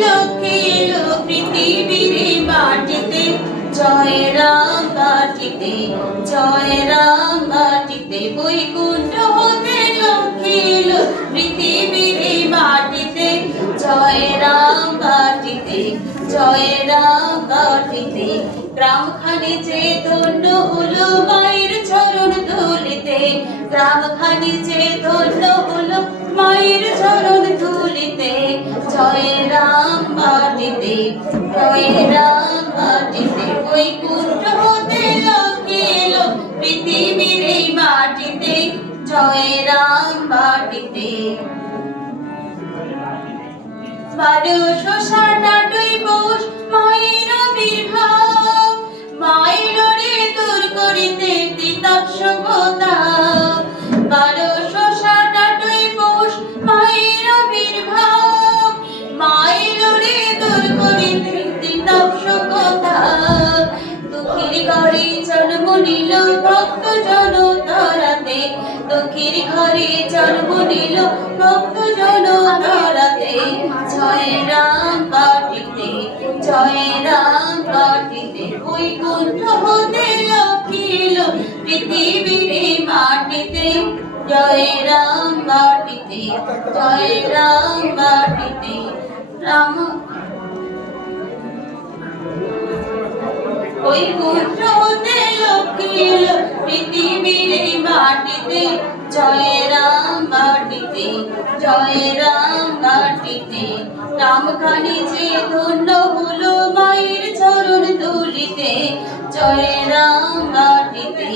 লক্ষ্মী এলো পৃথিবীর বাটিতে জয় রাম বাটিতে জয় রাম মাটিতে বৈকুণ্ঠ গ্রামখানি যে ধন্য হলো, মায়ের চরণ ধুলিতে, জয় রাম মাটিতে, জয় রাম মাটিতে। বৈকুণ্ঠ হতে পৃথিবীর এই মাটিতে, জয় রাম মাটিতে। পৌষ মায়ের জন্ম নিল জয় রাম বাটিতে জয় রাম বাটিতে বৈকুণ্ঠ হতে লক্ষ্মীল পৃথিবীর মাটিতে। জয় রাম বাটিতে জয় রাম রাম। ওই হতে লক্ষ্মীল পৃথিবীর মাটিতে। জয় জয় রাম রামখানি যে ধন্য হলো মায়ের চরণ তুলিতে জয় রাম মাটিতে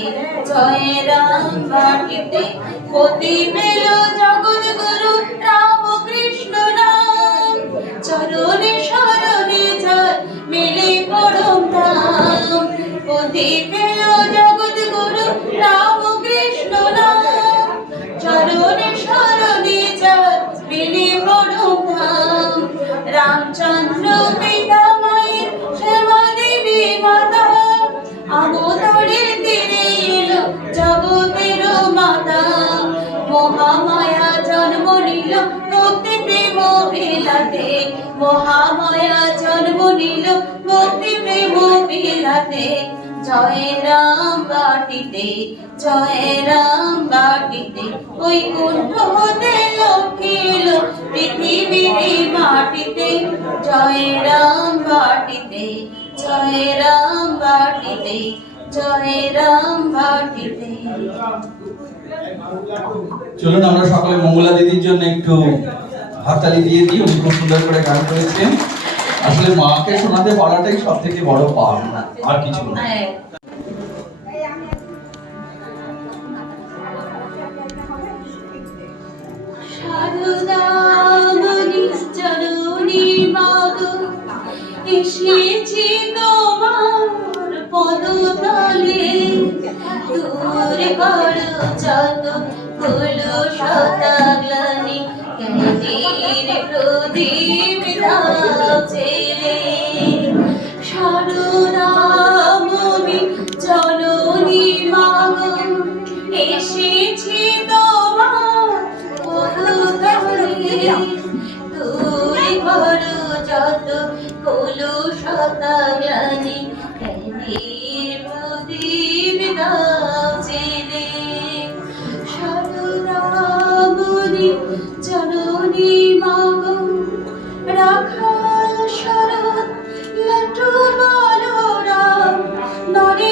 জয় রাম জগৎ গুরু রাম কৃষ্ণ নাম। চরণে শরণে যায় মেলে পরম রামচন্দ্র পিতা মায়ের মাতা আমোদরে তীরে এলো জগতের মাতা। মহামায়া জন্ম নিল ভক্তি প্রেম বিলাতে মহামায়া জন্ম নিল ভক্তি প্রেম বিলাতে জয় রাম বাটিতে জয় রাম বাটিতে, ওই কুণ্ঠ হতে লক্ষ্মীল পৃথিবীর মাটিতে। জয় রাম বাটিতে জয় রাম বাটিতে। চলুন আমরা সকলে মঙ্গলা দিদির জন্য একটু হাততালি দিয়ে দিই খুব সুন্দর করে গান করেছেন। আসলে মাকে শোনাতে পারাটাই সব থেকে বড় পাওনা আর কিছু না। হ্যাঁ। তোমার পদতলে। দূর করো যত হলো প্রদীপ দাও ছেলে জননী মাগ এসেছি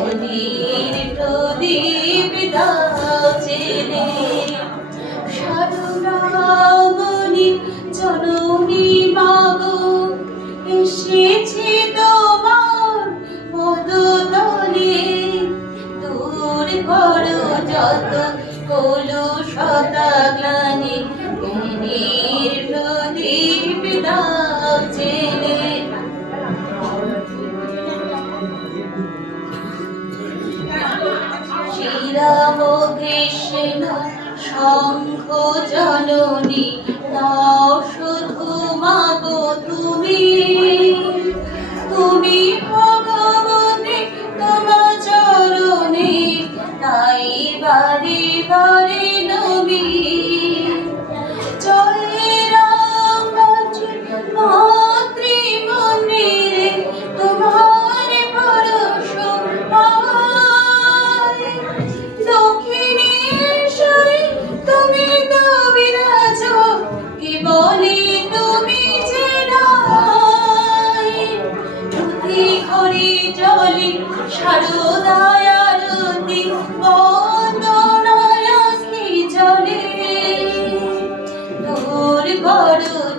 অনির প্রদীপ দাও চেনে সাধুরাবনি জননী মাগ এসেছে তোমার পদতলে দূর করো যত কলু সতা গ্লানি অনির প্রদীপ দাও চেনে নম কৃষ্ণ শঙ্খ জননী দশ তোমাগ তুমি। তুমি ভগবতী তোমার চরণে তাই বাড়ি বারে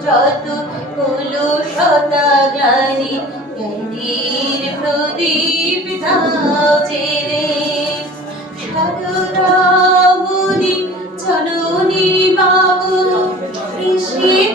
যত কুলো শতা জ্ঞানী জ্ঞানীর প্রদীপ দাও জেনে সারদাবনি জননী বাবু এসেছি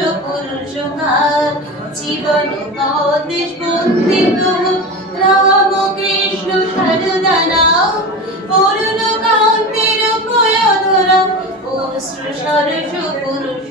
সরস জীবন পদ স্পন্দিত হোক রাম কৃষ্ণ সারদানা পূর্ণ কান্তির উপয়ধরা পরশু সরস পুরুষ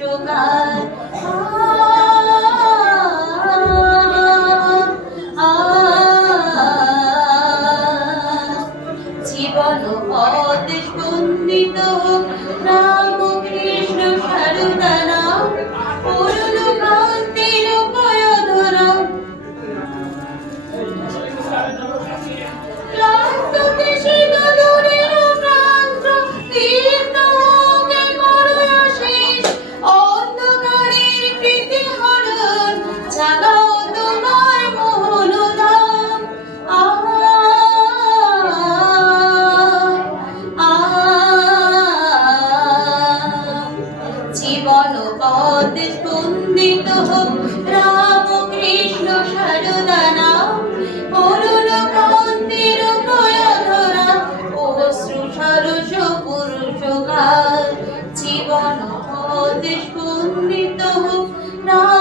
পুরুষ জীবন হতে স্পন্দিত হোক রাম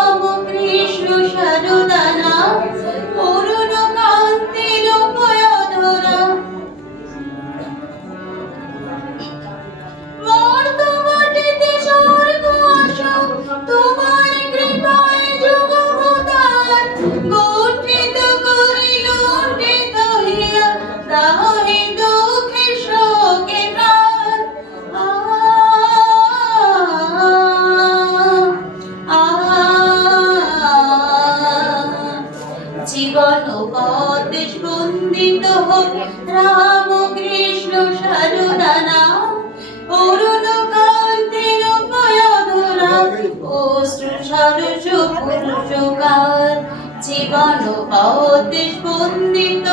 অশ্রু সরস পুরুষকার জীবন পদ স্পন্দিত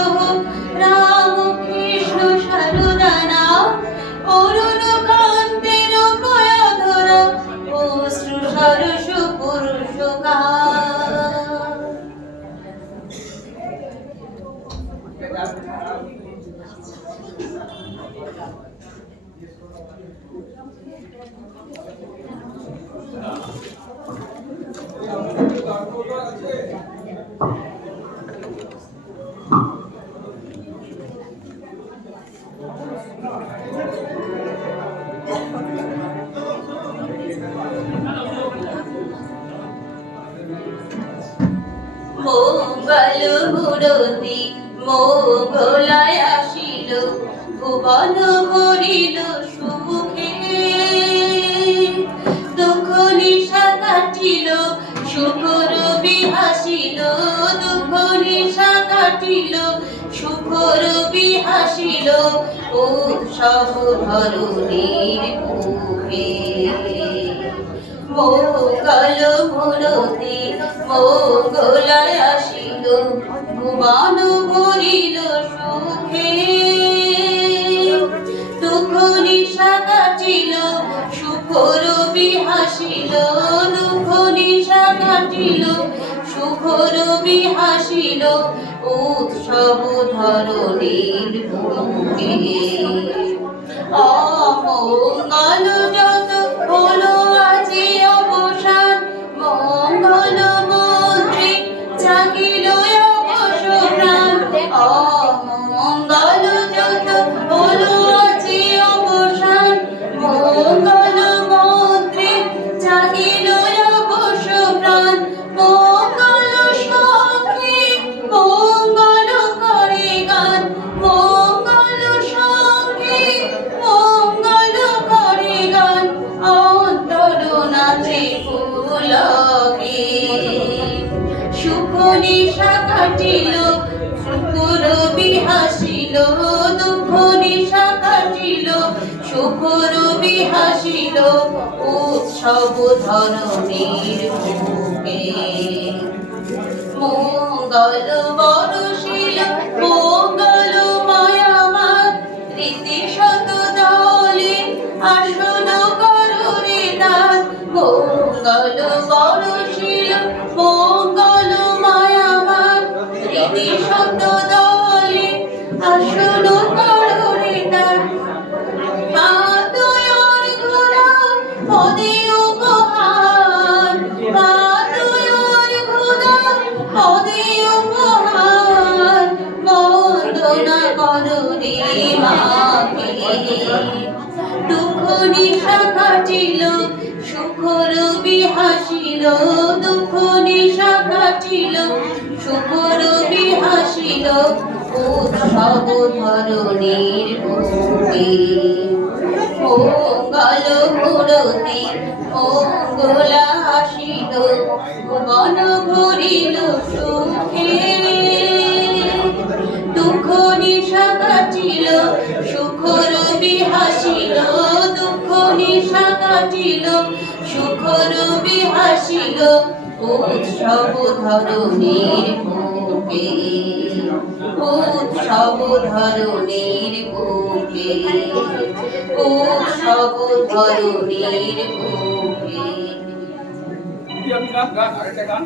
রাম কৃষ্ণ সারদানা অরুণ কান্তির পয়ধরা অশ্রু সরস পুরুষকার মঙ্গল মুরতি মোগলায় আসিল, ভুবন ভরিল সুখে দুঃখ নিশা কাটিল শুভর বিহাসিল দুঃখ নিশা কাটিল শুভর বিহাসিল উৎসব ধরণীর বুকে মঙ্গল মূরতি মঙ্গলায় আসিল ভুবন ভরিল সুখে। দুঃখ নিশা কাটিল, সুখ রবি হাসিল দুঃখ নিশা কাটিল সুখ রবি হাসিল উৎসব ধরণীর শুকুর বিহাসিল উৎসব ধরণীর বুকে মঙ্গল বরশিল দুঃখ নিশা কাটিল সুখ রবি হাসিল উৎসব ধরণীর বুকে মঙ্গল মূরতি, মঙ্গলা হাসিল ভুবন ভরিল সুখে। দুঃখ নিশা কাটিল সুখ রবি হাসিল দুঃখ নিশা কাটিল সুখ হাসিল উৎসব ধরনের বুকে উৎসব ধরনের বুকে উৎসব ধরনের বুকে আরেকটা গান।